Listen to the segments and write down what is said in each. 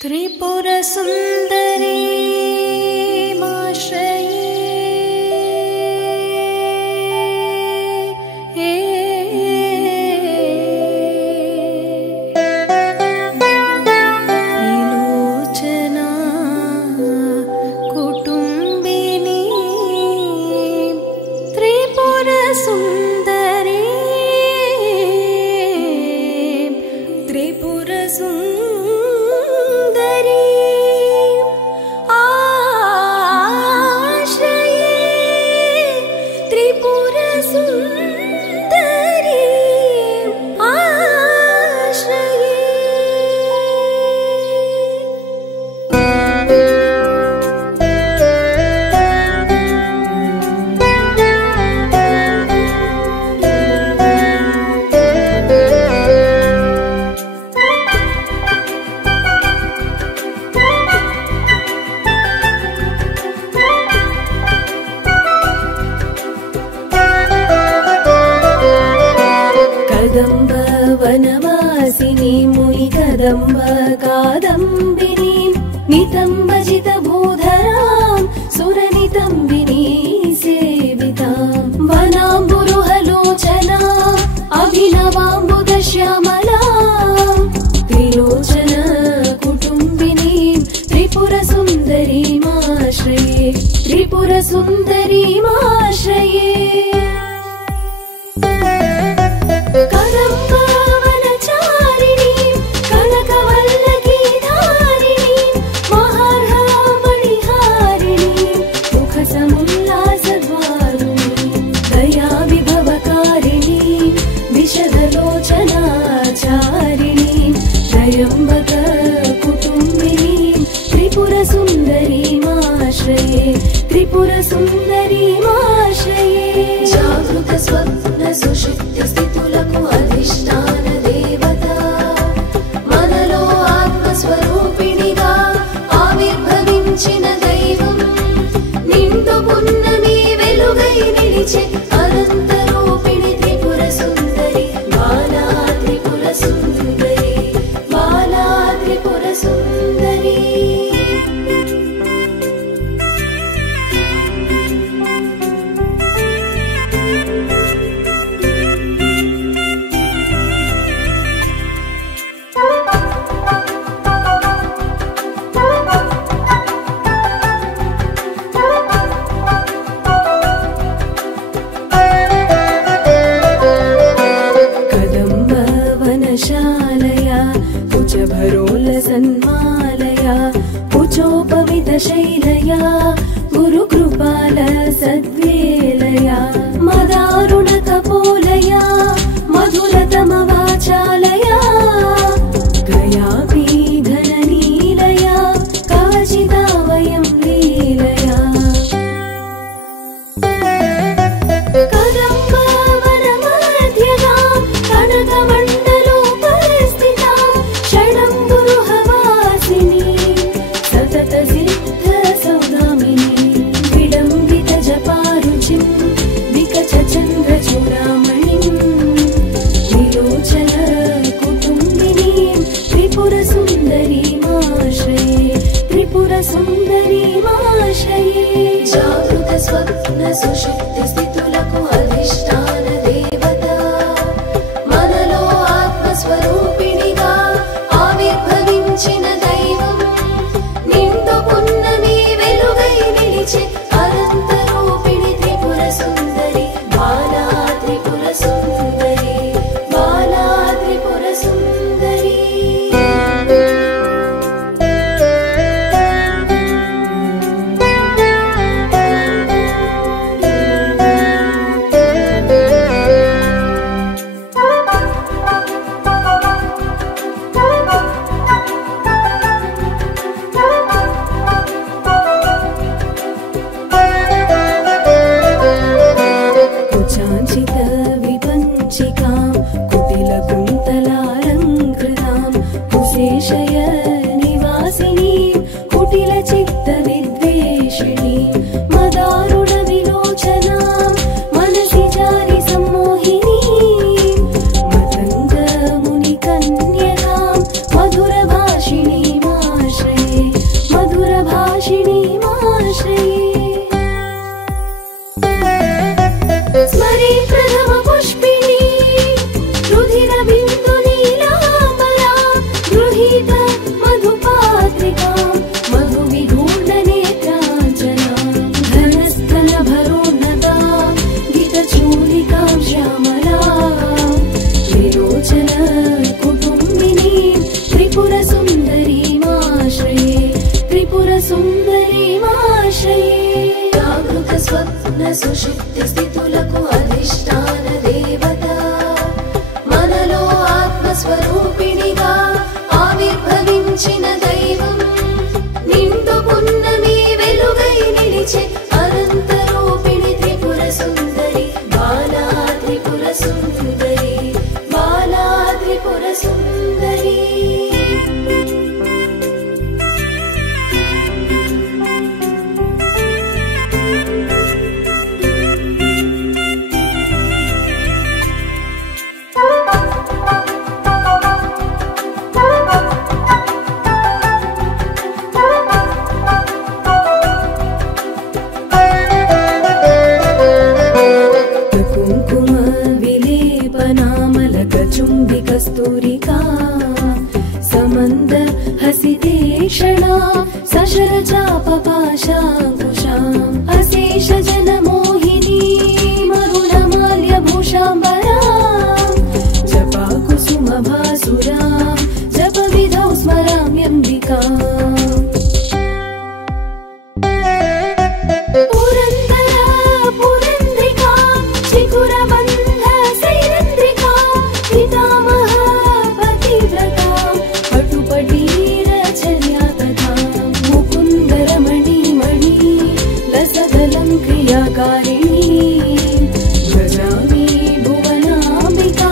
त्रिपुरसुन्दरी कदम्ब वनवासिनी मुनि कदम्ब कादम्बिनी नितम्बजित भूधरां सुरनितम्बिनी सेवितां वनाम्बुरुहलोचना अभिनवाम्बुदश्यामला त्रिलोचन कुटुम्बिनीं त्रिपुरसुन्दरीमाश्रये त्रिपुरसुन्दरीमाश्रये त्र्यम्बक कुटुम्बिनीं त्रिपुरसुन्दरीमाश्रये त्रिपुरसुन्दरीमाश्रये जागृत स्वप्न सुषुप्ति स्थितुలకు अधिष्ठान देवता मनलो आत्मस्वरूपिणिगा आविर्भविంచిన దైవం నిండు పున్నమి వెలుగై నిలిచే అనంత రూపిణి త్రిపుర సుందరి బాలా త్రిపుర సుందరి शालया कुचभरोल सन्मालया कुचोपवित शैलया गुरुकृपाल सद्वेलया मदारुण कपोलया मधुरतम वाचालया गयापीधन नीलया काचिदा वयं लीलया जागृत स्वप्न सुषुप्ति स्थितुలకు अधिष्ठान देवता मनलो आत्मस्वरूपिणिगा आविर्भविంచిన దైవం నిండు పున్నమి వెలుగై నిలిచే అనంత రూపిణి త్రిపుర సుందరి బాలా త్రిపుర సుందరి బాలా త్రిపుర సుందరి त्रिपुरसुन्दरीमाश्रये त्रिपुरसुन्दरीमाश्रये जागृत स्वप्न सुषुप्ति స్థితులకు అధిష్టాన దేవత మనలో ఆత్మస్వరూపిణిగా ఆవిర్భవించిన దైవం నిండు పున్నమి వెలుగై నిలిచే అనంత రూపిణి త్రిపుర సుందరి బాలా త్రిపుర సుందరి బాలా త్రిపుర సుందరి कस्तूरिका समन्द हसिते क्षणा सशरचापपाशाङ्कुशाम् अशेष जनमोहिनी मरुणमाल्यभूषाम्बरा जपाकुसुमभासुरा जपविधौ स्मराम्यम्बिका गजामी भुवनाम्बिका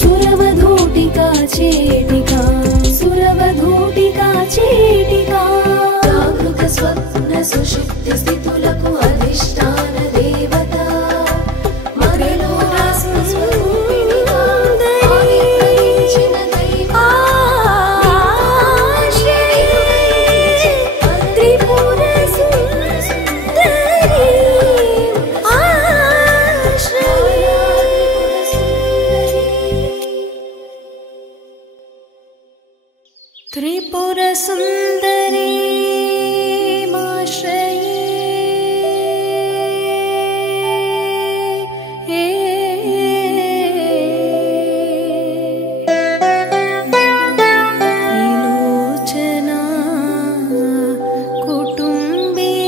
सुरवधूटिका चेटिका सुरवधूटिका चेटिका जागृत स्वप्न सुषुप्ति స్థితులకు అధిష్టాన దేవత మనలో ఆత్మస్వరూపిణిగా ఆవిర్భవించిన దైవం త్రిపుర त्रिपुर सुंदरी